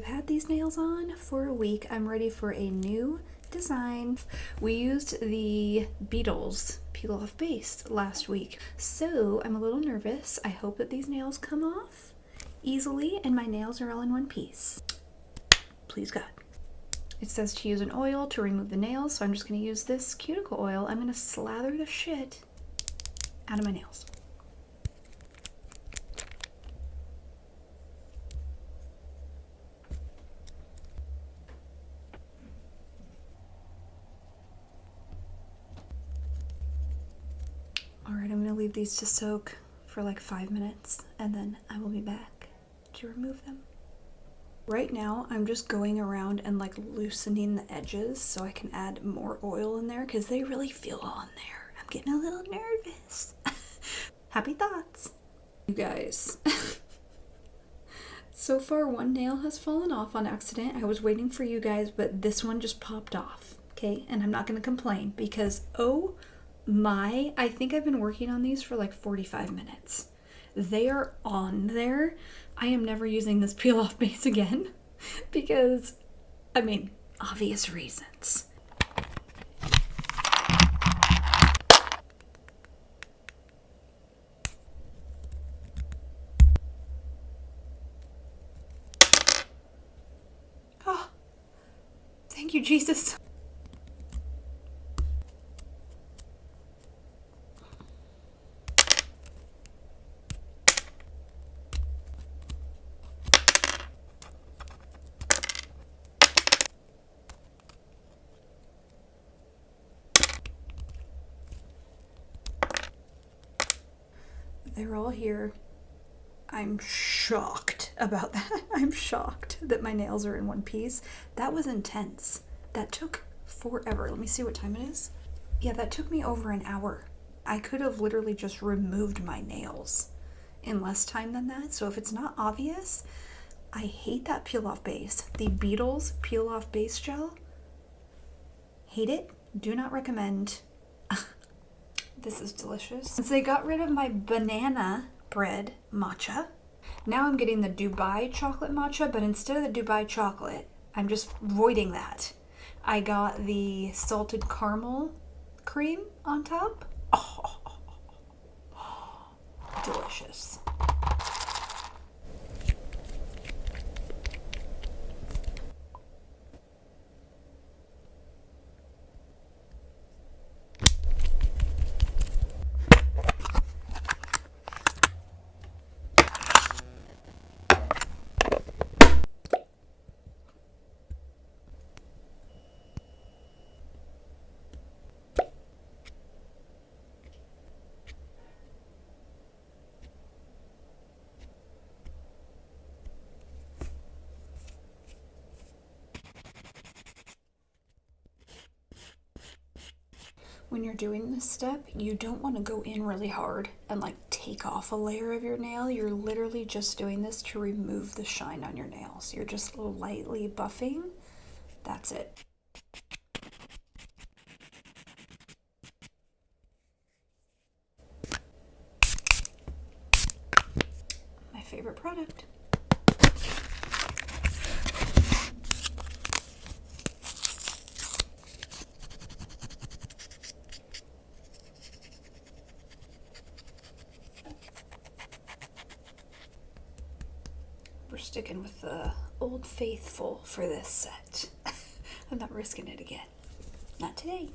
I've had these nails on for a week. I'm ready for a new design. We used the Beetles peel off base last week, so I'm a little nervous. I hope that these nails come off easily and my nails are all in one piece. Please God. It says to use an oil to remove the nails, so I'm just going to use this cuticle oil. I'm going to slather the shit out of my nails. All right, I'm going to leave these to soak for like 5 minutes, and then I will be back to remove them. Right now, I'm just going around and like loosening the edges so I can add more oil in there because they really feel on there. I'm getting a little nervous. Happy thoughts. You guys. So far, one nail has fallen off on accident. I was waiting for you guys, but this one just popped off, okay? And I'm not going to complain because, oh my, I think I've been working on these for like 45 minutes. They are on there. I am never using this peel off base again because, I mean, obvious reasons. Oh, thank you, Jesus. They're all here. I'm shocked about that. I'm shocked that my nails are in one piece. That was intense. That took forever. Let me see what time it is. Yeah, that took me over an hour. I could have literally just removed my nails in less time than that. So if it's not obvious, I hate that peel off base. The Beetles peel off base gel. Hate it. Do not recommend. This is delicious. Since they got rid of my banana bread matcha, now I'm getting the Dubai chocolate matcha, but instead of the Dubai chocolate, I'm just voiding that. I got the salted caramel cream on top. Oh, delicious. When you're doing this step, you don't want to go in really hard and like take off a layer of your nail. You're literally just doing this to remove the shine on your nails. You're just lightly buffing. That's it. My favorite product. We're sticking with the Old Faithful for this set. I'm not risking it again. Not today.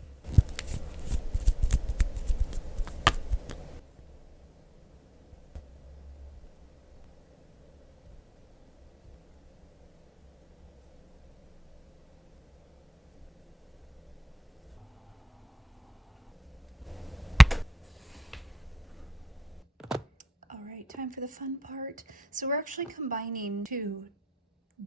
All right, time for the fun part. So we're actually combining two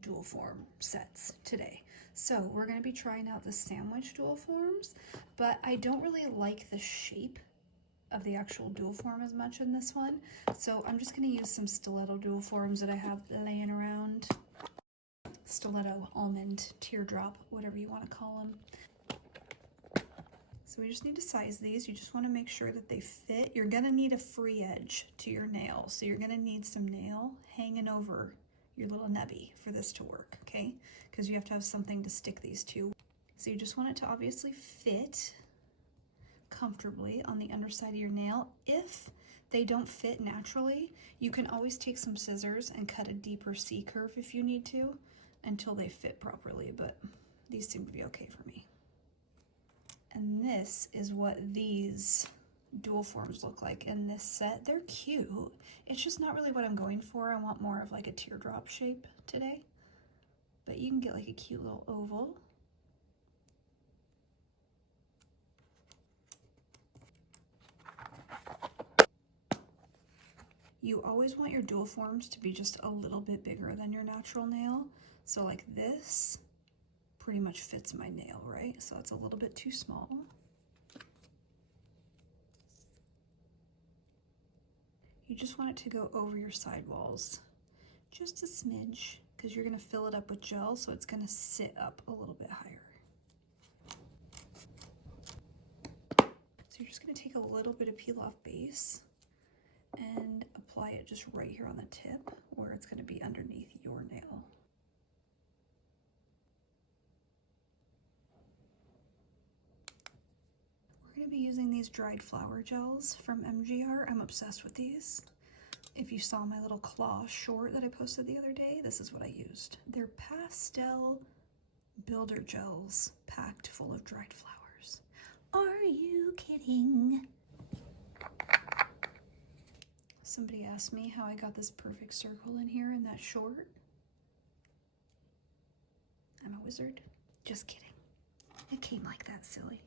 dual form sets today. So we're going to be trying out the sandwich dual forms, but I don't really like the shape of the actual dual form as much in this one. So I'm just going to use some stiletto dual forms that I have laying around. Stiletto, almond, teardrop, whatever you want to call them. So we just need to size these. You just want to make sure that they fit. You're going to need a free edge to your nail. So you're going to need some nail hanging over your little nubby for this to work, okay? Because you have to have something to stick these to. So you just want it to obviously fit comfortably on the underside of your nail. If they don't fit naturally, you can always take some scissors and cut a deeper C curve if you need to until they fit properly, but these seem to be okay for me. And this is what these dual forms look like in this set. They're cute. It's just not really what I'm going for. I want more of like a teardrop shape today, but you can get like a cute little oval. You always want your dual forms to be just a little bit bigger than your natural nail. So like this pretty much fits my nail, right? So it's a little bit too small. You just want it to go over your side walls, just a smidge, because you're gonna fill it up with gel, so it's gonna sit up a little bit higher. So you're just gonna take a little bit of peel off base and apply it just right here on the tip where it's gonna be underneath your nail. We're gonna be using these dried flower gels from MGR. I'm obsessed with these. If you saw my little claw short that I posted the other day, this is what I used. They're pastel builder gels packed full of dried flowers. Are you kidding? Somebody asked me how I got this perfect circle in here and that short. I'm a wizard. Just kidding. It came like that, silly.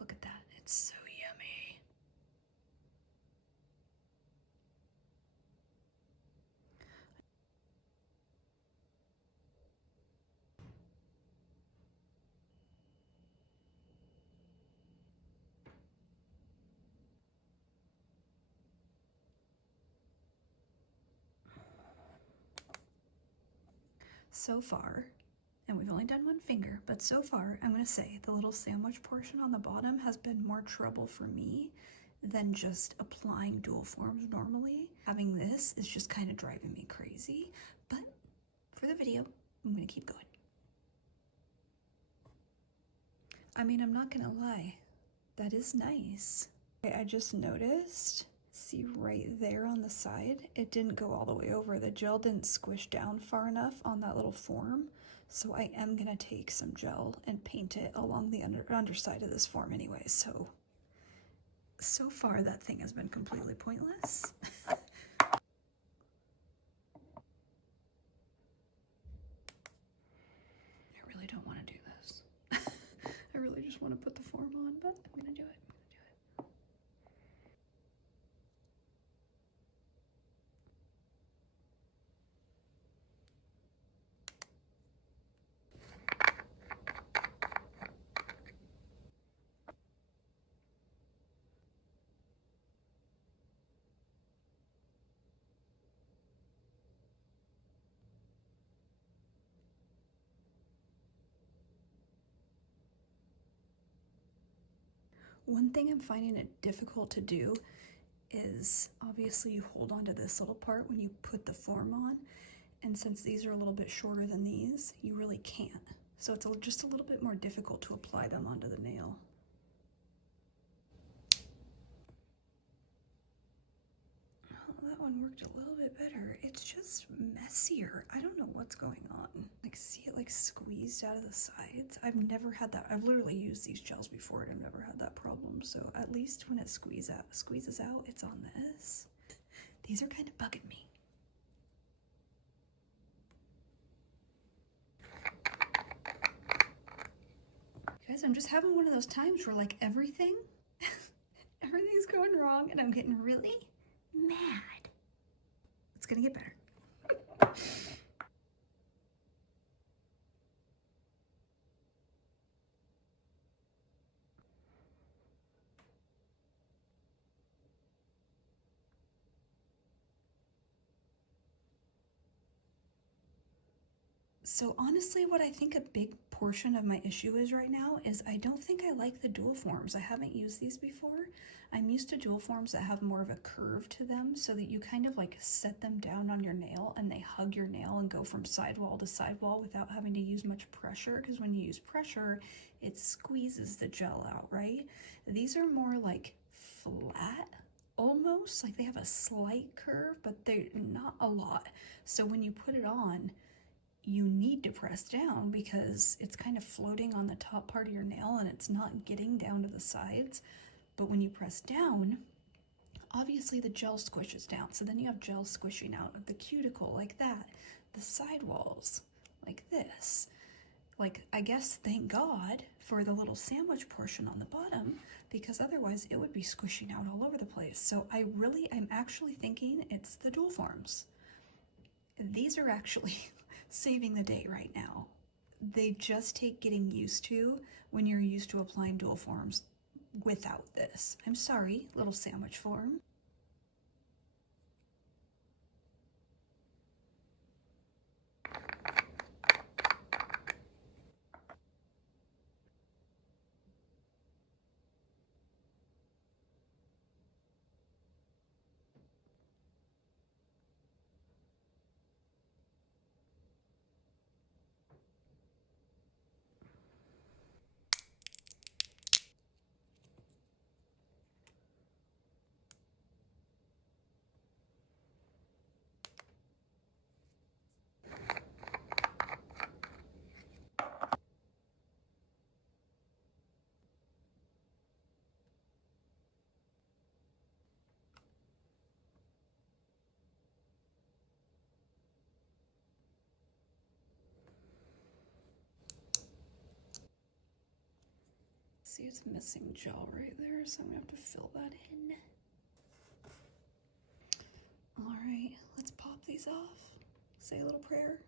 Look at that. It's so yummy. So far, and we've only done one finger, but so far I'm going to say the little sandwich portion on the bottom has been more trouble for me than just applying dual forms normally. Having this is just kind of driving me crazy, but for the video, I'm going to keep going. I mean, I'm not going to lie, that is nice. I just noticed, see right there on the side, it didn't go all the way over. The gel didn't squish down far enough on that little form. So I am gonna take some gel and paint it along the underside of this form anyway. So far that thing has been completely pointless. I really don't want to do this. I really just want to put the form on, but I'm gonna do it. One thing I'm finding it difficult to do is obviously you hold on to this little part when you put the form on, and since these are a little bit shorter than these, you really can't. So it's just a little bit more difficult to apply them onto the nail. Oh, that one worked a little bit better. It's just messier. I don't know what's going on. Like, see it like squeezed out of the sides? I've never had that. I've literally used these gels before and I've never had that problem. So at least when it squeezes out, it's on this. These are kind of bugging me. Guys, I'm just having one of those times where like everything's going wrong and I'm getting really mad. It's gonna get better. So honestly, what I think a big portion of my issue is right now is I don't think I like the dual forms. I haven't used these before. I'm used to dual forms that have more of a curve to them so that you kind of like set them down on your nail and they hug your nail and go from sidewall to sidewall without having to use much pressure, because when you use pressure, it squeezes the gel out, right? These are more like flat, almost like they have a slight curve, but they're not a lot. So when you put it on, you need to press down because it's kind of floating on the top part of your nail and it's not getting down to the sides. But when you press down, obviously the gel squishes down. So then you have gel squishing out of the cuticle like that, the sidewalls like this. Like, I guess thank God for the little sandwich portion on the bottom, because otherwise it would be squishing out all over the place. So I'm actually thinking it's the dual forms. These are actually saving the day right now. They just take getting used to when you're used to applying dual forms without this. I'm sorry, little sandwich form. See, it's missing gel right there, so I'm gonna have to fill that in. All right, let's pop these off. Say a little prayer.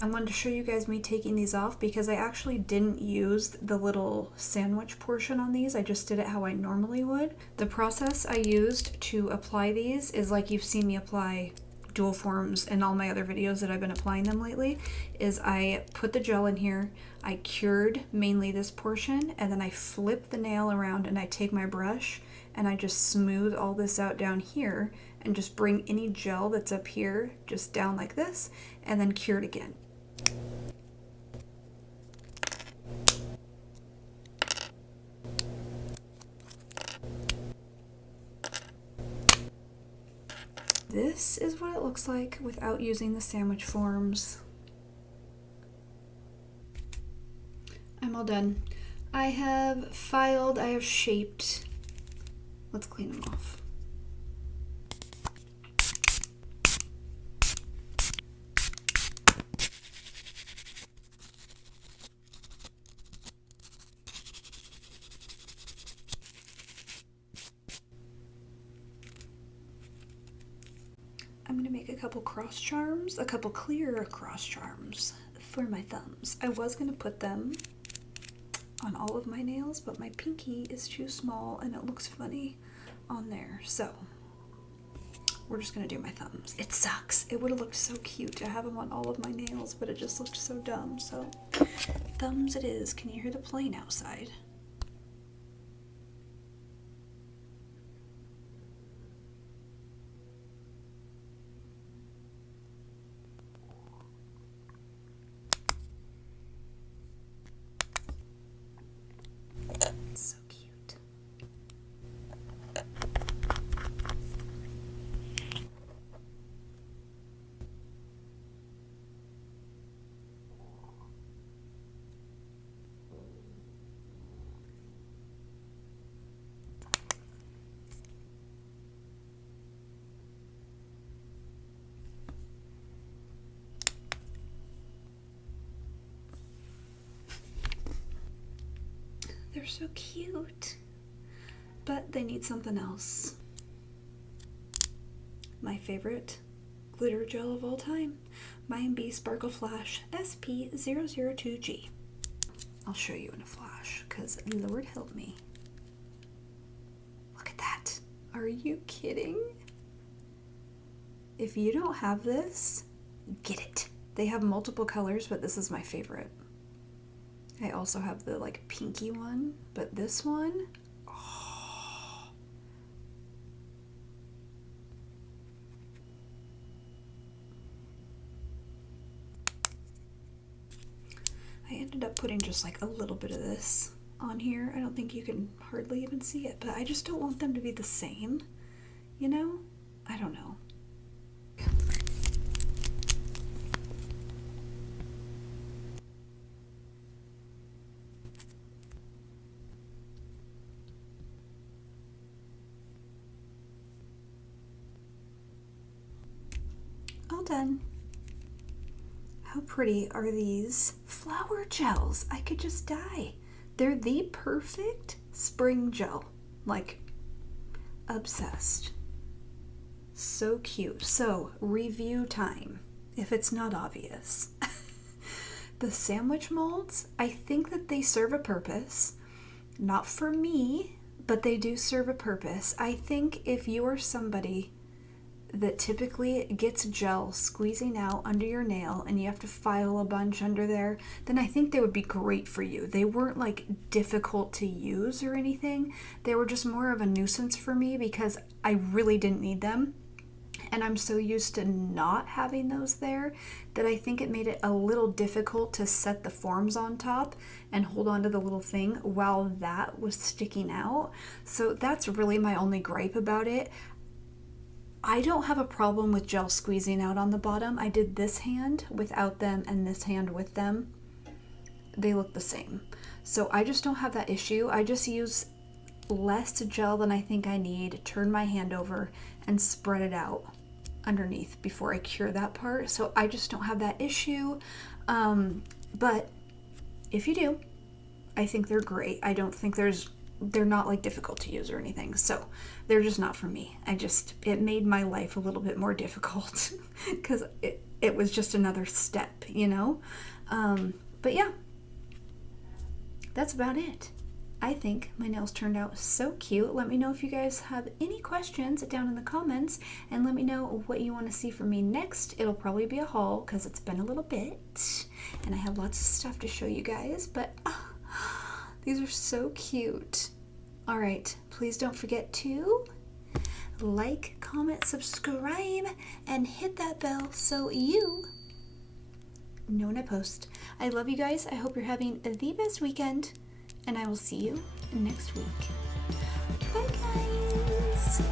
I wanted to show you guys me taking these off because I actually didn't use the little sandwich portion on these. I just did it how I normally would. The process I used to apply these is like you've seen me apply dual forms in all my other videos that I've been applying them lately, is I put the gel in here, I cured mainly this portion, and then I flip the nail around and I take my brush and I just smooth all this out down here and just bring any gel that's up here just down like this and then cure it again. This is what it looks like without using the sandwich forms. I'm all done. I have filed, I have shaped. Let's clean them off. I'm gonna make a couple cross charms, a couple clear cross charms for my thumbs. I was gonna put them on all of my nails, but my pinky is too small and it looks funny on there. So we're just gonna do my thumbs. It sucks. It would have looked so cute to have them on all of my nails, but it just looked so dumb. So thumbs it is. Can you hear the plane outside? So cute. they're so cute. But they need something else. My favorite glitter gel of all time, Mine Bee Sparkle Flash SP002G. I'll show you in a flash, because Lord help me. Look at that. Are you kidding? If you don't have this, get it. They have multiple colors, but this is my favorite. I also have the like pinky one, but this one, oh. I ended up putting just like a little bit of this on here. I don't think you can hardly even see it, but I just don't want them to be the same, you know? I don't know. All done. How pretty are these flower gels? I could just die. They're the perfect spring gel. Like, obsessed. So cute. So, review time, if it's not obvious. The sandwich molds, I think that they serve a purpose. Not for me, but they do serve a purpose. I think if you are somebody that typically gets gel squeezing out under your nail and you have to file a bunch under there, then I think they would be great for you. They weren't like difficult to use or anything. They were just more of a nuisance for me because I really didn't need them. And I'm so used to not having those there that I think it made it a little difficult to set the forms on top and hold on to the little thing while that was sticking out. So that's really my only gripe about it. I don't have a problem with gel squeezing out on the bottom. I did this hand without them and this hand with them. They look the same. So I just don't have that issue. I just use less gel than I think I need, turn my hand over, and spread it out underneath before I cure that part. So I just don't have that issue. But if you do, I think they're great. I don't think they're not like difficult to use or anything. So they're just not for me. It made my life a little bit more difficult because it was just another step, you know? But yeah, that's about it. I think my nails turned out so cute. Let me know if you guys have any questions down in the comments, and let me know what you want to see from me next. It'll probably be a haul because it's been a little bit and I have lots of stuff to show you guys, but these are so cute. All right, please don't forget to like, comment, subscribe, and hit that bell so you know when I post. I love you guys. I hope you're having the best weekend, and I will see you next week. Bye, guys.